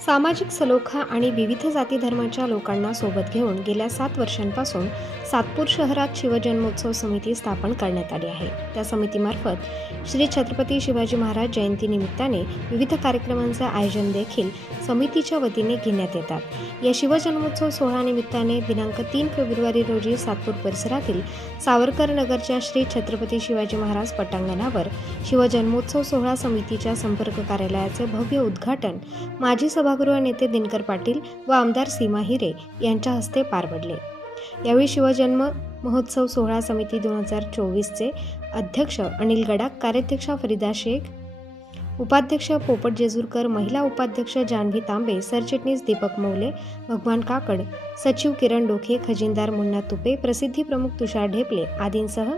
सामाजिक सलोखा आणि विविध जाती धर्माच्या लोकांना सोबत घेऊन गेल्या 7 वर्षांपासून सातपूर शहरात शिवजन्मोत्सव समिती स्थापन करण्यात आली आहे। त्या समितीमार्फत श्री छत्रपती शिवाजी महाराज जयंतीनिमित्ताने विविध कार्यक्रमांचे आयोजन देखील समितीच्या वतीने घेण्यात येतात। या शिवजन्मोत्सव सोहळ्यानिमित्ताने दिनांक 3 फेब्रुवारी रोजी सातपूर परिसरातील सावरकर नगरच्या श्री छत्रपती शिवाजी महाराज पटांगणावर शिवजन्मोत्सव सोहळा समितीच्या संपर्क कार्यालयाचे भव्य उद्घाटन माजी सभागृह नेते दिनकर पाटील व आमदार सीमा हिरे यांच्या हस्ते पार पडले। यावेळी शिवजन्म महोत्सव सोहळा समिती 2024 चे अध्यक्ष अनिल गडाख, कार्याध्यक्षा फरीदा शेख, उपाध्यक्ष पोपट जेजुरकर, महिला उपाध्यक्ष जानवी तांबे, सरचिटणीस दीपक मौले, भगवान काकड, सचिव किरण डोके, खजिनदार मुन्ना तुपे, प्रसिद्धी प्रमुख तुषार ढेपले आदींसह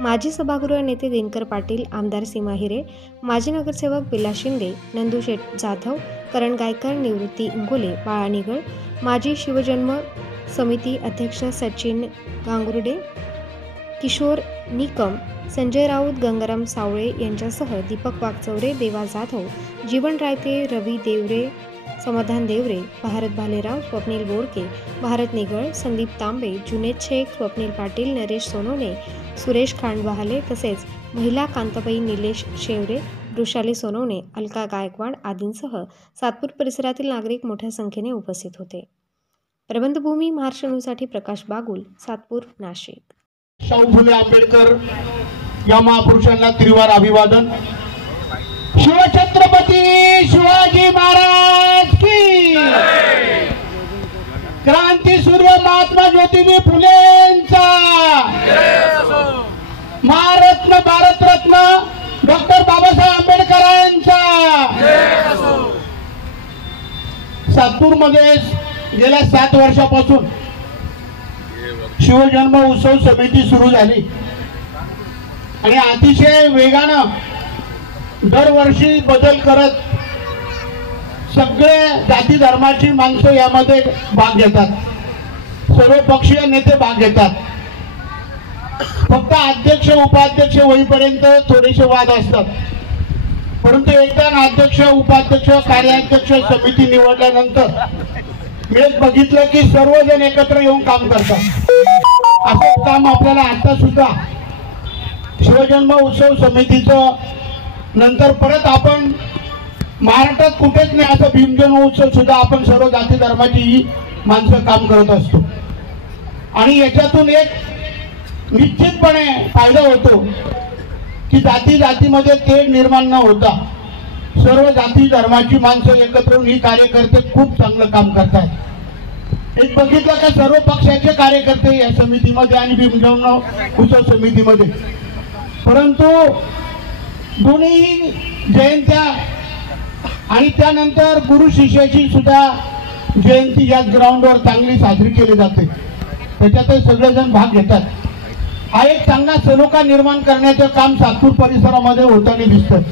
माजी सभागृह नेते दिनकर पाटील, आमदार सीमा हिरे, माजी नगरसेवक बिला शिंदे, नंदू शेठ जाधव, करण गायकर, निवृत्ती इंगोले, बाळा निगळ, माजी शिवजन्म समिती अध्यक्ष सचिन गांगुर्डे, किशोर निकम, संजय राऊत, गंगाराम सावळे यांच्यासह दीपक वागचौरे, देवा जाधव, जीवन रायते, रवी देवरे, समाधान देवरे, भारत भालेराव, स्वप्नील बोडके, भारत निगळ, संदीप तांबे, जुनेद शेख, स्वप्नील पाटील, नरेश सोनवणे, सुरेश खांडवाहले तसेच महिला कांताबाई निलेश शेवरे, वृषाली सोनवणे, अलका गायकवाड आदींसह सातपूर परिसरातील नागरिक मोठ्या संख्येने उपस्थित होते। प्रबंधभूमी महाराष्ट्र न्यूजसाठी प्रकाश बागुल, सातपूर, नाशिक। शाहू फुले आंबेडकर या महापुरुषांना त्रिवार अभिवादन। शिवछत्रपती शिवाजी महाराज की जय। क्रांतीसूर्य महात्मा ज्योतिबा फुलेंचा महारत्न भारतरत्न डॉक्टर बाबासाहेब आंबेडकरांचा सातपूर मध्ये गेल्या 7 वर्षापासून शिवजन्म उत्सव समिती सुरू झाली आणि अतिशय वेगानं दरवर्षी बदल करत सगळे जाती धर्माची माणसं यामध्ये भाग घेतात, सर्व पक्षीय नेते भाग घेतात। फक्त अध्यक्ष उपाध्यक्ष होईपर्यंत थोडेसे वाद असतात, परंतु एकदा अध्यक्ष उपाध्यक्ष कार्याध्यक्ष समिती निवडल्यानंतर मी बघितलं की सर्वजण एकत्र येऊन काम करतात। असं काम आपल्याला आता सुद्धा शिवजन्म उत्सव समितीचं नंतर परत आपण महाराष्ट्रात कुठेच नाही असं भीमजन्म उत्सव सुद्धा आपण सर्व जाती धर्माची माणसं काम करत असतो आणि याच्यातून एक निश्चितपणे फायदा होतो की जाती जातीमध्ये तेढ निर्माण न होता सर्व जाती धर्माची माणसं एकत्र येऊन ही कार्यकर्ते खूप चांगलं काम करतात। एक बघितलं का सर्व पक्षाचे कार्यकर्ते या समितीमध्ये आणि भीमजन्म उत्सव समितीमध्ये, परंतु दोन्ही जयंत्या आणि त्यानंतर गुरु शिष्याची सुद्धा जयंती या ग्राउंडवर चांगली साजरी केली जाते, त्याच्यातही सगळेजण भाग घेतात। हा एक चांगला सलोखा निर्माण करण्याचं काम सातपूर परिसरामध्ये होताना दिसतं।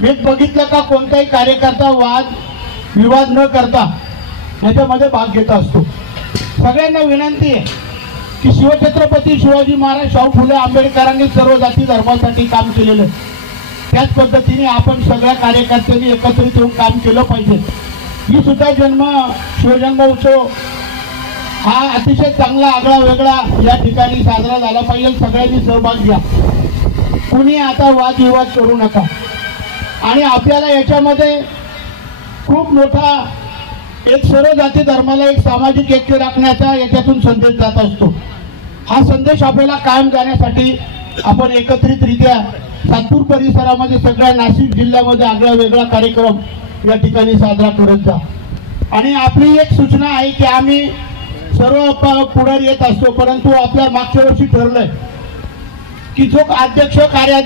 मी बघितलं का कोणताही कार्यकर्ता वाद विवाद न करता याच्यामध्ये भाग घेत असतो। सगळ्यांना विनंती आहे की शिवछत्रपती शिवाजी महाराज शाहू फुले आंबेडकरांनी सर्व जाती धर्मासाठी काम केलेलं आहे, त्याच पद्धतीने आपण सगळ्या कार्यकर्त्यांनी एकत्रित येऊन काम केलं पाहिजे। ही सुद्धा शिवजन्म उत्सव हा अतिशय चांगला आगळा वेगळा या ठिकाणी साजरा झाला पाहिजे। सगळ्यांनी सहभाग घ्या, कुणी आता वादविवाद करू नका आणि आपल्याला याच्यामध्ये खूप मोठा एक सर्व जाती धर्माला एक सामाजिक ऐक्य राखण्याचा याच्यातून संदेश जात असतो। हा संदेश आपल्याला कायम जाण्यासाठी आपण एकत्रितरित्या सातपूर परिसरामध्ये सगळ्या नाशिक जिल्ह्यामध्ये आगळा वेगळा कार्यक्रम या ठिकाणी साजरा करत जा। आणि आपली एक सूचना आहे की आम्ही सर्व पुढारी येत असतो, परंतु आपल्या मागच्या वर्षी ठरलंय की जो अध्यक्ष कार्याध्यक्ष